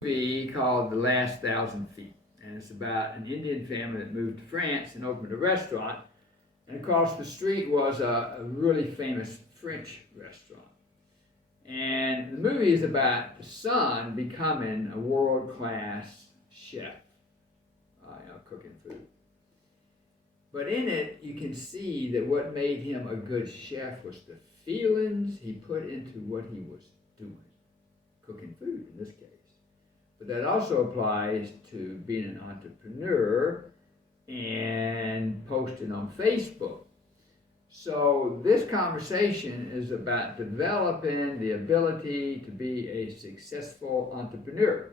movie called The Last Thousand Feet, and it's about an Indian family that moved to France and opened a restaurant. And across the street was a really famous French restaurant. And the movie is about the son becoming a world class chef, cooking food. But in it, you can see that what made him a good chef was the feelings he put into what he was doing, cooking food in this case. But that also applies to being an entrepreneur and posting on Facebook. So this conversation is about developing the ability to be a successful entrepreneur.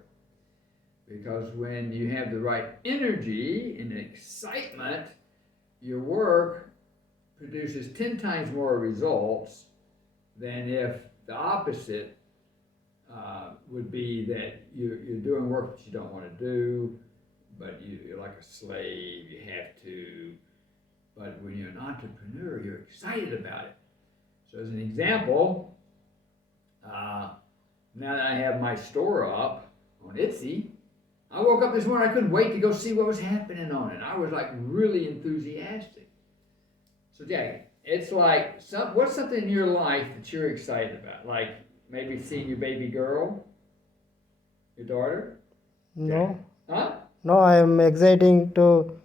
Because when you have the right energy and excitement, your work produces 10 times more results than if the opposite would be that you're doing work that you don't want to do, but you're like a slave, you have to. But when you're an entrepreneur, you're excited about it. So as an example, now that I have my store up on Etsy, I woke up this morning, I couldn't wait to go see what was happening on it. I was like really enthusiastic. So Jackie, it's like, what's something in your life that you're excited about? Like maybe seeing your baby girl, your daughter? No, Huh? no, I am exciting to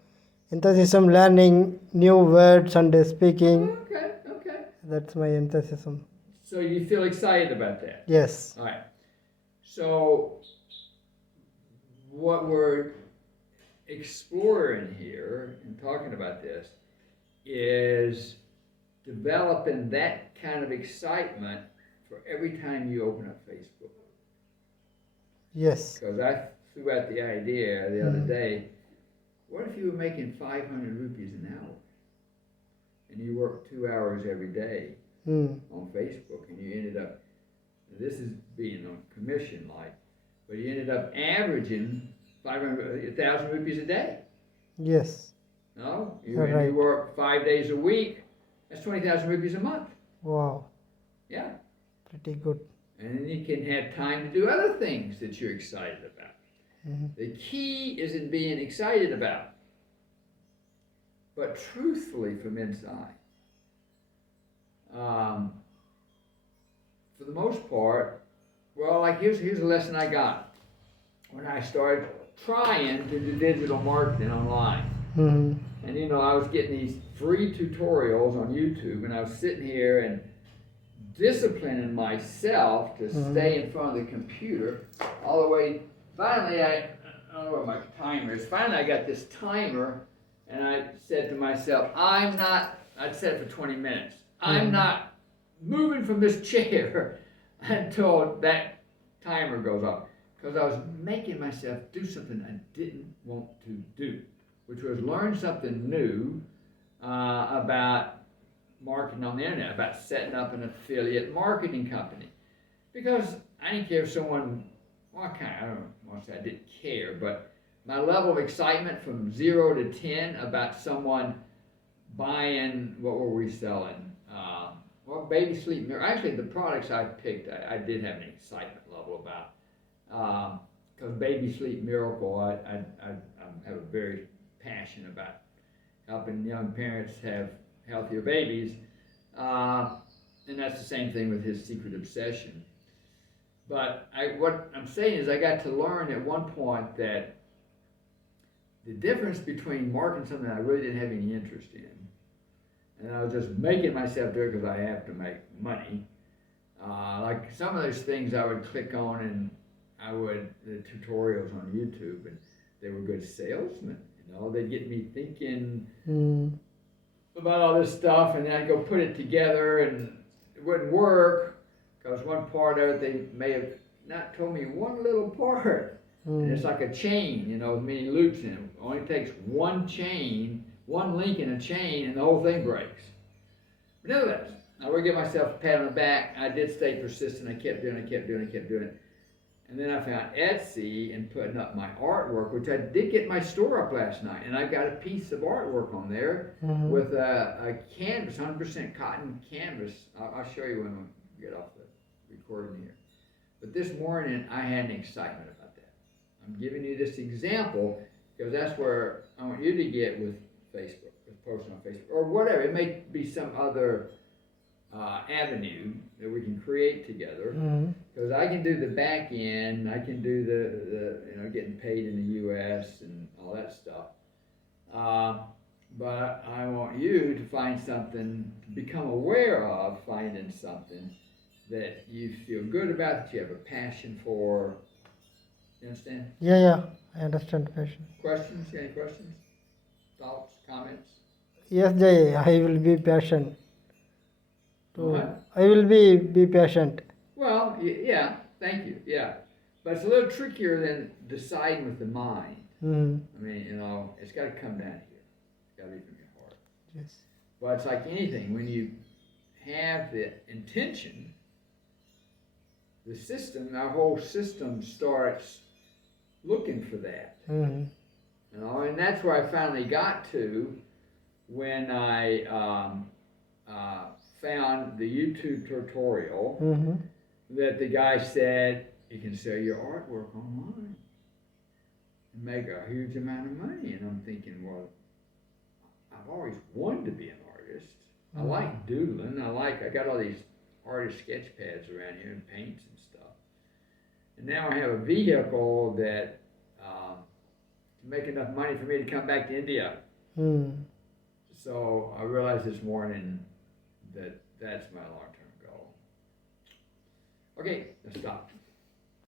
enthusiasm learning new words and speaking. Okay. That's my enthusiasm. So you feel excited about that? Yes. All right. So what we're exploring here and talking about this is developing that kind of excitement for every time you open up Facebook. Yes. Because I threw out the idea the other day, what if you were making 500 rupees an hour and you worked 2 hours every day on Facebook and you ended up, this is being on commission like, but you ended up averaging 1,000 rupees a day. Yes. No? Right. You work 5 days a week, that's 20,000 rupees a month. Wow. Yeah. Pretty good. And then you can have time to do other things that you're excited about. Mm-hmm. The key is in being excited about, but truthfully from inside. For the most part, well, like here's a lesson I got when I started trying to do digital marketing online. Mm-hmm. And I was getting these free tutorials on YouTube, and I was sitting here and disciplining myself to stay in front of the computer all the way. Finally, I don't know what my timer is. Finally, I got this timer, and I said to myself, I'd set it for 20 minutes. I'm not moving from this chair until that timer goes off. Because I was making myself do something I didn't want to do, which was learn something new about marketing on the internet, about setting up an affiliate marketing company. Because I didn't care if someone, I don't want to say I didn't care, but my level of excitement from 0 to 10 about someone buying, what were we selling? Baby sleep miracle. Actually, the products I picked, I did have an excitement level about. Because Baby Sleep Miracle, I have a very passion about helping young parents have healthier babies. And that's the same thing with his Secret Obsession. But what I'm saying is I got to learn at one point that the difference between marketing something I really didn't have any interest in, and I was just making myself do it because I have to make money. Like some of those things I would click on and the tutorials on YouTube, and they were good salesmen. They'd get me thinking about all this stuff, and then I'd go put it together, and it wouldn't work because one part of it they may have not told me one little part. And it's like a chain, with many loops in it. It only takes one link in a chain, and the whole thing breaks. But nevertheless, I would give myself a pat on the back. I did stay persistent. I kept doing it. And then I found Etsy and putting up my artwork, which I did get my store up last night. And I got a piece of artwork on there with a canvas, 100% cotton canvas. I'll show you when we get off the recording here. But this morning, I had an excitement about that. I'm giving you this example because that's where I want you to get with Facebook, with posting on Facebook, or whatever. It may be some other avenue that we can create together. Mm-hmm. Because I can do the back end, I can do the getting paid in the U.S. and all that stuff. But I want you to find something, to become aware of finding something that you feel good about, that you have a passion for. You understand? Yeah, I understand passion. Questions? Any questions? Thoughts? Comments? Yes, Jay, I will be patient. What? I will be patient. Well, yeah, thank you, yeah. But it's a little trickier than deciding with the mind. Mm-hmm. I mean, it's got to come down here. It's got to be from your heart. Yes. But it's like anything, when you have the intention, the system, our whole system starts looking for that. Mm-hmm. And that's where I finally got to when I found the YouTube tutorial Mm-hmm. that the guy said, you can sell your artwork online and make a huge amount of money. And I'm thinking, well, I've always wanted to be an artist. I like doodling. I got all these artist sketch pads around here and paints and stuff. And now I have a vehicle that to make enough money for me to come back to India. Mm. So I realized this morning that that's my long-term goal. Okay, let's stop.